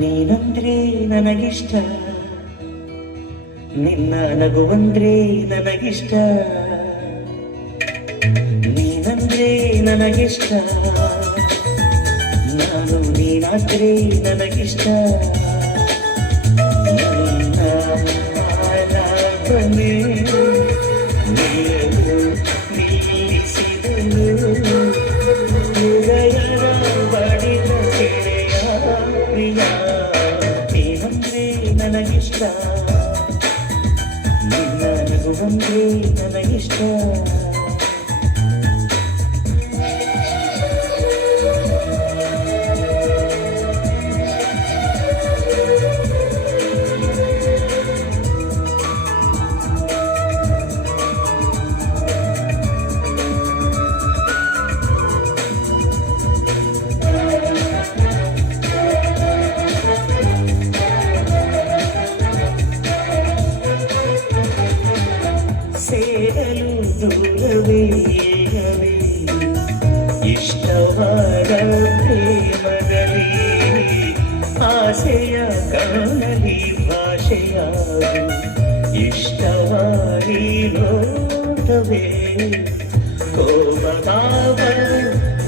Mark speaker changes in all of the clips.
Speaker 1: ನೀನಂದ್ರೆ ನನಗಿಷ್ಟ ನಿನ್ನ ನಗುವಂದ್ರೆ ನನಗಿಷ್ಟ ನೀನಂದ್ರೆ ನನಗಿಷ್ಟ ನಾನು ನೀನಾದ್ರೆ ನನಗಿಷ್ಟ ನನಗಿಷ್ಟ ನಿನ್ನ ನಗುವಂದ್ರೆ ನನಗಿಷ್ಟ ಸೇರಲು ಪ್ರೇಮದಲ್ಲಿ ಆಸೆಯ ಕಾಣಲಿ ಭಾಷೆಯಾಗು ಇಷ್ಟವಾಗಿ ನೋಟವೇ ಕೋಪಭಾವ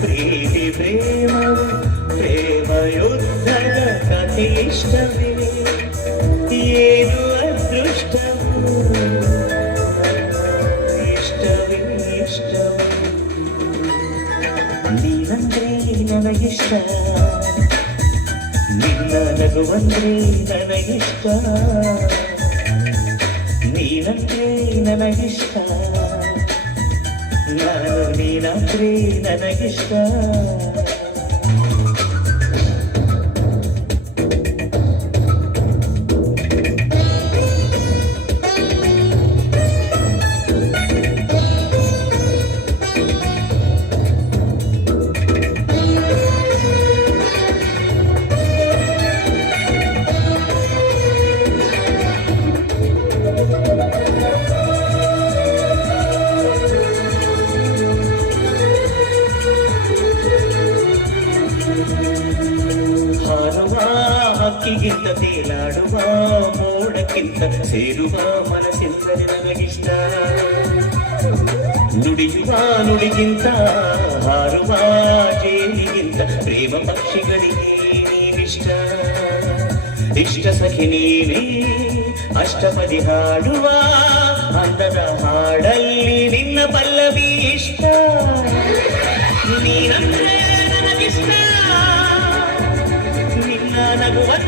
Speaker 1: ಪ್ರೀತಿ ಪ್ರೇಮವು ಪ್ರೇಮ ಯುದ್ಧದ ಕಥೆ ಇಷ್ಟವೇ ಏನು ಅದೃಷ್ಟವು ಇಷ್ಟವೇ ಇಷ್ಟವೇ ನನಗಿಷ್ಟ ನಿನ್ನ ನಗುವಂದ್ರೆ ನನಗಿಷ್ಟ ನೀನಂದ್ರೆ ನನಗಿಷ್ಟ ನಾನು ನೀನಂದ್ರೆ ನನಗಿಷ್ಟ ಹಕ್ಕಿಗಿಂತ ತೇಲಾಡುವ ಮೋಡಕ್ಕಿಂತ ಸೇರುವ ಮನಸ್ಸೆಂದರೆ ನನಗಿಷ್ಟ ನುಡಿಯುವ ನುಡಿಗಿಂತ ಹಾರುವ ಜೇನಿಗಿಂತ ಪ್ರೇಮ ಪಕ್ಷಿಗಳಿಗೆ ನೀನಿಷ್ಟ ಇಷ್ಟ ಸಖಿ ನೀನೇ ಅಷ್ಟಪದಿ ಹಾಡುವ ಅಂದದ ಹಾಡಲ್ಲಿ ನಿನ್ನ ಪಲ್ಲವಿ ಇಷ್ಟ ನೀನಂದ್ರೆ ನನಗಿಷ್ಟ ನಿನ್ನ ನಗುವಂದ್ರೆ